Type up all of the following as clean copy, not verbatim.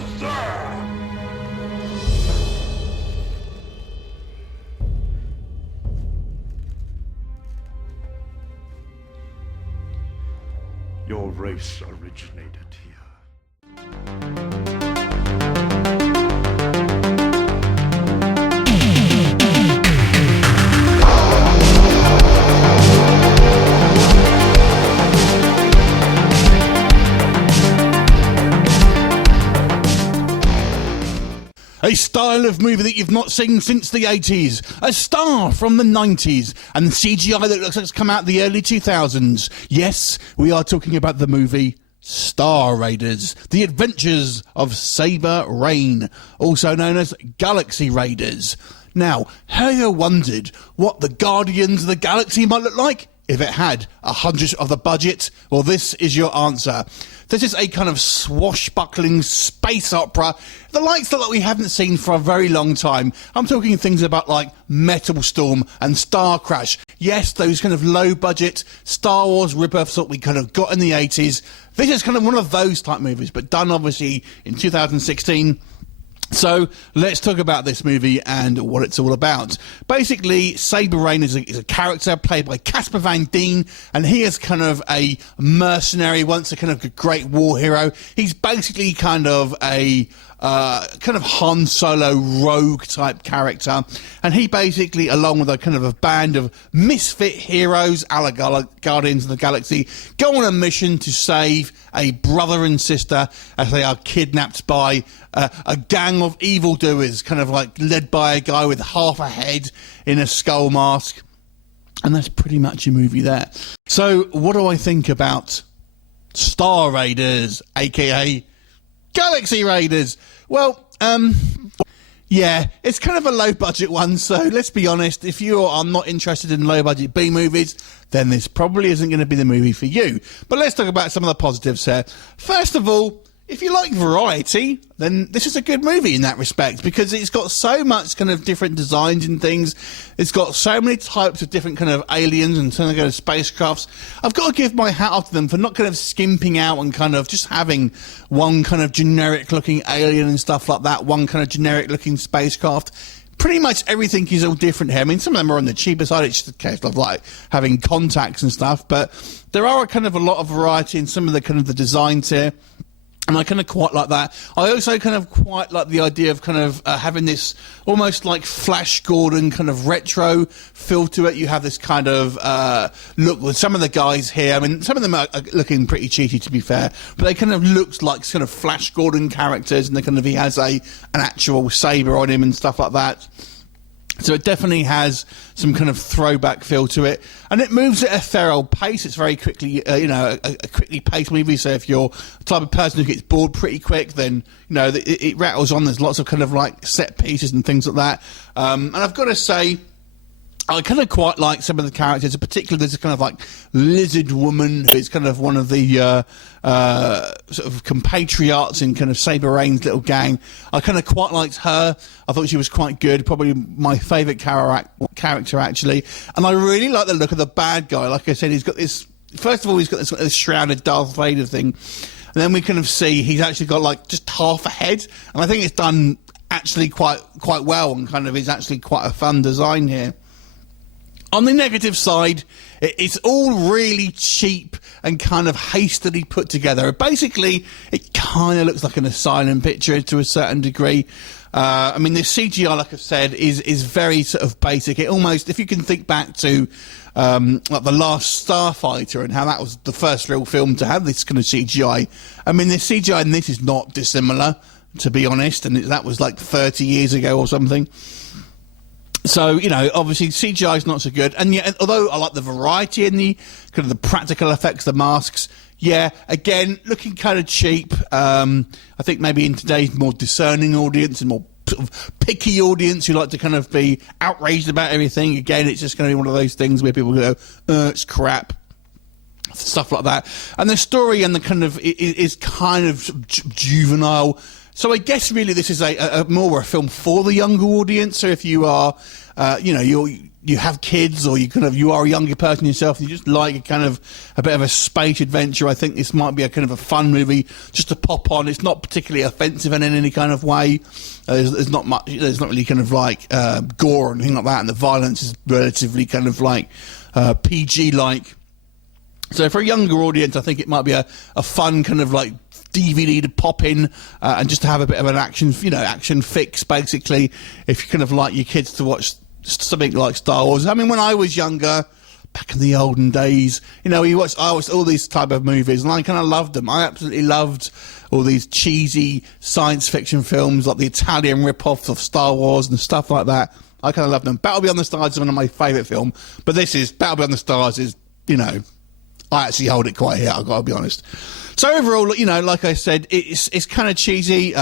sinister! Your race originated here. A style of movie that you've not seen since the 80s, a star from the 90s, and CGI that looks like it's come out the early 2000s. Yes, we are talking about the movie Star Raiders, The Adventures of Saber Raine, also known as Galaxy Raiders. Now, have you wondered what the Guardians of the Galaxy might look like if it had 100 of the budget? Well, this is your answer. This is a kind of swashbuckling space opera, the likes that we haven't seen for a very long time. I'm talking things about like Metal Storm and Star Crash. Yes, those kind of low-budget Star Wars rip-offs that we kind of got in the 80s. This is kind of one of those type movies, but done obviously in 2016. So let's talk about this movie and what it's all about. Basically, Saber Raine is a character played by Casper Van Dien, and he is kind of a mercenary, once a kind of great war hero. He's basically kind of a Han Solo rogue type character, and he basically, along with a kind of a band of misfit heroes, a la Guardians of the Galaxy, go on a mission to save a brother and sister as they are kidnapped by a gang of evildoers, kind of like led by a guy with half a head in a skull mask. And that's pretty much your movie there. So what do I think about Star Raiders, aka Galaxy Raiders? Well, yeah, it's kind of a low-budget one, so let's be honest, if you are not interested in low-budget B-movies, then this probably isn't going to be the movie for you. But let's talk about some of the positives here. First of all, if you like variety, then this is a good movie in that respect, because it's got so much kind of different designs and things. It's got so many types of different kind of aliens and kind of spacecrafts. I've got to give my hat off to them for not kind of skimping out and kind of just having one kind of generic looking alien and stuff like that, one kind of generic looking spacecraft. Pretty much everything is all different here. I mean, some of them are on the cheaper side. It's just a case of like having contacts and stuff, but there are kind of a lot of variety in some of the kind of the designs here. And I kind of quite like that. I also kind of quite like the idea of kind of having this almost like Flash Gordon kind of retro feel to it. You have this kind of look with some of the guys here. I mean, some of them are looking pretty cheesy, to be fair, but they kind of looks like kind of Flash Gordon characters, and they kind of he has an actual saber on him and stuff like that. So it definitely has some kind of throwback feel to it, and it moves at a feral pace. It's very quickly, a quickly paced movie. So if you're the type of person who gets bored pretty quick, then it rattles on. There's lots of kind of like set pieces and things like that. And I've got to say, I kind of quite like some of the characters. In particular, there's a kind of like lizard woman who is kind of one of the sort of compatriots in kind of Saber Raine's little gang. I kind of quite liked her. I thought she was quite good. Probably my favourite character, actually. And I really like the look of the bad guy. Like I said, he's got this... First of all, he's got this shrouded Darth Vader thing. And then we kind of see he's actually got like just half a head. And I think it's done actually quite well, and kind of is actually quite a fun design here. On the negative side, it's all really cheap and kind of hastily put together. Basically, it kind of looks like an asylum picture to a certain degree. I mean, the CGI, like I said, is very sort of basic. It almost, if you can think back to like The Last Starfighter and how that was the first real film to have this kind of CGI. I mean, the CGI in this is not dissimilar, to be honest, and that was like 30 years ago or something. So, obviously CGI is not so good. And yet, although I like the variety in the kind of the practical effects, the masks, yeah, again, looking kind of cheap. I think maybe in today's more discerning audience and more sort of picky audience who like to kind of be outraged about everything, again, it's just going to be one of those things where people go, it's crap. Stuff like that. And the story and the kind of is kind of juvenile. So I guess really this is a more a film for the younger audience. So if you are, you have kids, or you are a younger person yourself, you just like a bit of a space adventure, I think this might be a kind of a fun movie just to pop on. It's not particularly offensive in any kind of way. There's not much. There's not really kind of like gore or anything like that, and the violence is relatively kind of like PG-like. So for a younger audience, I think it might be a fun kind of like DVD to pop in and just to have a bit of an action fix, basically, if you kind of like your kids to watch something like Star Wars. I mean, when I was younger, back in the olden days, I watched all these type of movies, and I kind of loved them. I absolutely loved all these cheesy science fiction films, like the Italian rip-offs of Star Wars and stuff like that. I kind of loved them. Battle Beyond the Stars is one of my favourite films, but Battle Beyond the Stars is, I actually hold it quite here, I've got to be honest. So overall, like I said, it's kind of cheesy.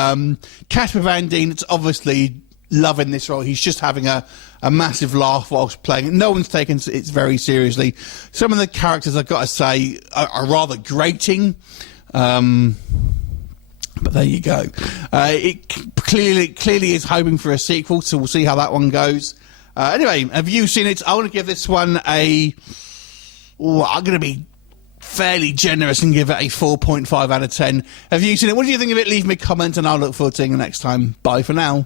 Casper Van Dien, it's obviously loving this role. He's just having a massive laugh whilst playing it. No one's taken it very seriously. Some of the characters, I've got to say, are rather grating. But there you go. It clearly is hoping for a sequel, so we'll see how that one goes. Anyway, have you seen it? I want to give this one I'm going to be fairly generous and give it a 4.5 out of 10. Have you seen it? What do you think of it? Leave me a comment, and I'll look forward to seeing you next time. Bye for now.